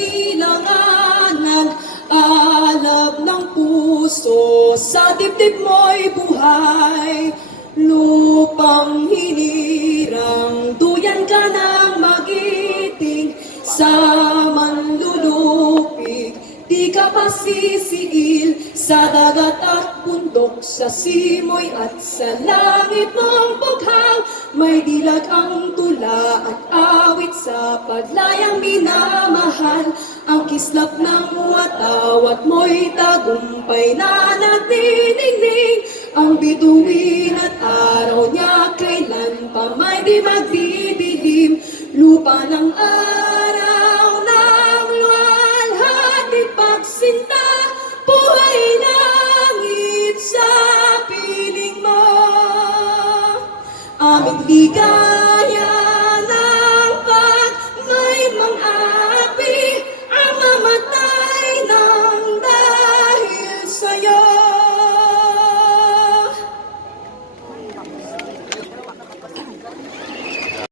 silanganan Alab ng puso. Sa dibdib mo'y buhay Lupang hinirang. Duyan ka ng magiting Sa manlulupig Di ka pa Sa dagat at bundok. Sa simoy at sa langit mong bughaw May dilag ang tula Sa paglayang minamahal. Ang kislap ng watawat mo'y tagumpay na nagniningning Ang bituin at araw niya Kailan pa may di magbibihim Lupa ng araw ng luwalhati pagsinta Buhay langit sa piling mo. Aming ligaw